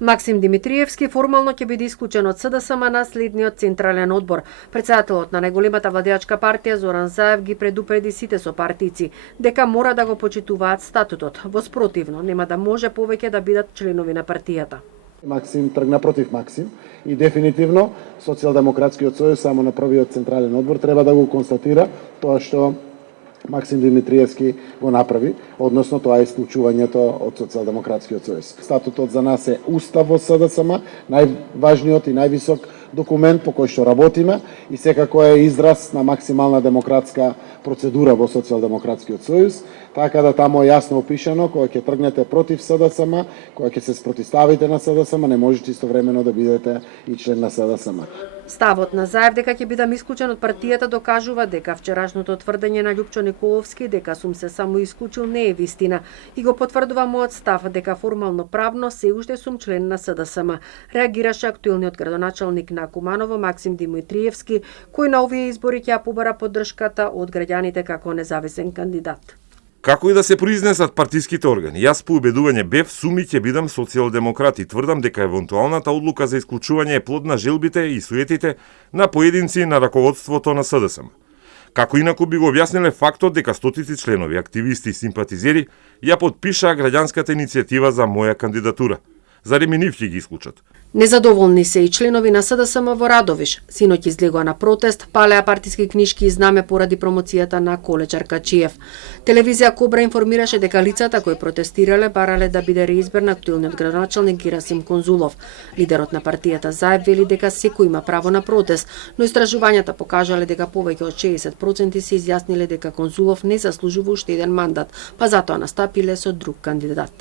Максим Димитриевски формално ќе биде исклучен од СДСМ на следниот централен одбор. Председателот на најголемата владеачка партија Зоран Заев ги предупреди сите сопартици дека мора да го почитуваат статутот. Во спротивно нема да може повеќе да бидат членови на партијата. Максим тргна против Максим и дефинитивно Социјалдемократскиот сојуз само на првиот централен одбор треба да го констатира тоа што Максим Димитриевски го направи, односно тоа е исклучувањето од Социјалдемократскиот сојуз. Статутот за нас е устав во СДСМ, најважниот и највисок документ по кој што работиме и секако е израз на максимална демократска процедура во Социјалдемократскиот сојуз, така да таму е јасно опишано кога ќе тргнете против СДСМ, кога ќе се спротивставите на СДСМ, не можете истовремено да бидете и член на СДСМ. Ставот на Заев дека ќе бидам исклучен од партијата докажува дека вчерашното тврдење на Љупчо Николовски дека сум се само исклучил не е вистина и го потврдува мојот став дека формално правно се уште сум член на СДСМ. Реагираше актуелниот градоначалник на Куманово Максим Димитриевски, кој на овие избори ќе ја побара поддршката од граѓаните како независен кандидат. Како и да се произнесат партиските органи, јас по убедување бев суми ќе бидам социјалдемократ и тврдам дека евентуалната одлука за исклучување е плод на желбите и суетите на поединци на раководството на СДСМ. Како инаку би го објасниле фактот дека стотици членови, активисти и симпатизери ја подпишаа граѓанската иницијатива за моја кандидатура. Зарем и нив ќе ги исклучат? Незадоволни се и членови на СДСМ во Радовиш. Синоќ излегоа на протест, палеа партиски книшки и знаме поради промоцијата на Колечар Качиев. Телевизија Кобра информираше дека лицата кои протестирале барале да биде реизбер на актуелниот градоначалник Герасим Конзулов. Лидерот на партијата Заев вели дека секој има право на протест, но истражувањата покажале дека повеќе од 60% се изјасниле дека Конзулов не заслужува уште еден мандат, па затоа настапиле со друг кандидат.